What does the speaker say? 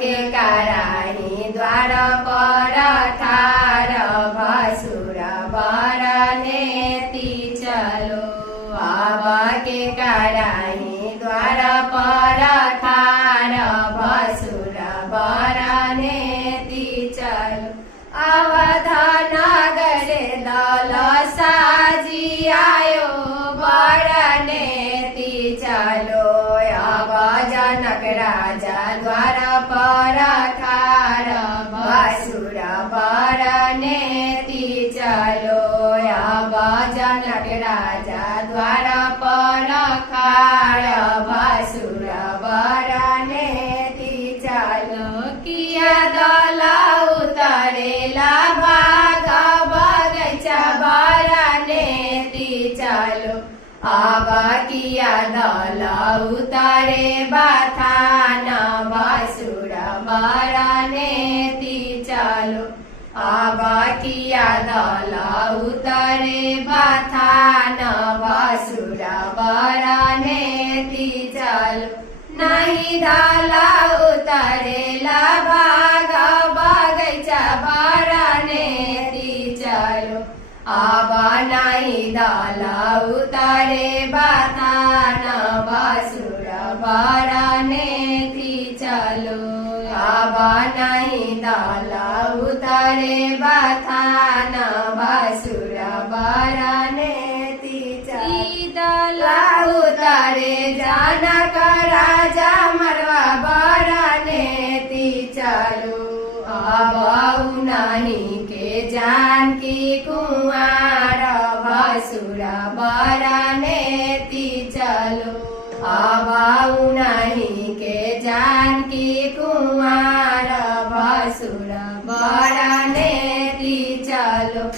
के कराही द्वार पर ठार भसुर बर नेति चलो। अब के कराही द्वार पर ठार भसुर बर नेति चलो। अवध नगर दल साजी आयो बर नेति चलो। अब जनक राजा द्वार पर ठार भसुर बर नेति चलो। अब जनक राजा द्वार पर ठार भसुर बर नेति चलो। किया दल उतरेला बाघ बगैचा बर नेति चलो। अब किया दल उतरे बथान भसुर बर नेति चलो। अब किया दल उतरे बथान भसुर बर नेति चलो। नहीं दल उतरेला बाघ बगैचा बर नेति चलो। अब नहीं दल उतरे बथान भसुर बर नेति चलो। अब नहीं दल उतरे बथान भसुर बर नेति चलो। दल उतरे जनक राजा मरवा बर नेति चलो। अब नहीं के जानकी कुंवर भसुर बर नेति चलो। अब नहीं के जानकी कुंवर भसुर बर नेति चलो।